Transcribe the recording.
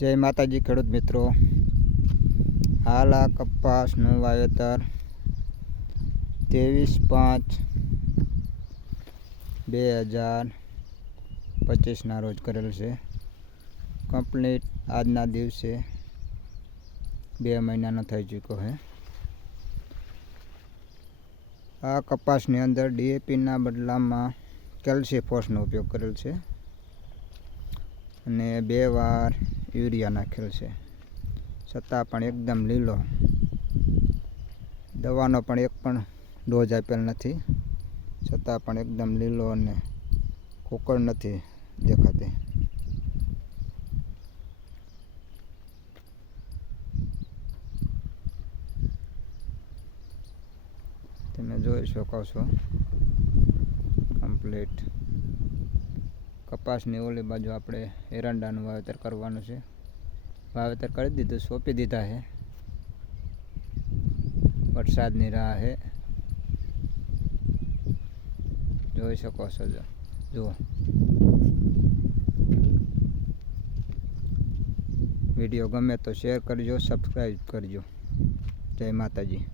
જય માતાજી ખેડૂત મિત્રો, હાલ આ કપાસનું વાવેતર 23/5/2025 રોજ કરેલ છે. કમ્પ્લીટ આજના દિવસે 2 મહિનાનો થઈ ચૂક્યો છે. આ કપાસની અંદર ડીએપીના બદલામાં કેલ્શિફોસનો ઉપયોગ કરેલ છે અને 2 વાર યુરિયા નાખેલ છે. છતાં પણ એકદમ લીલો, દવાનો પણ એક પણ ડોઝ આપેલ નથી, છતાં પણ એકદમ લીલો અને કોકળ નથી દેખાતી. તમે જોઈ શકો છો કમ્પ્લીટ. કપાસની ઓલી બાજુ આપણે એરંડાનું વાવેતર કરવાનું છે. વાવેતર કરી દીધું, સોંપી દીધા છે. વરસાદની રાહ છે, જોઈ શકો છો. જુઓ, વિડીયો ગમે તો શેર કરજો, સબસ્ક્રાઈબ કરજો. જય માતાજી.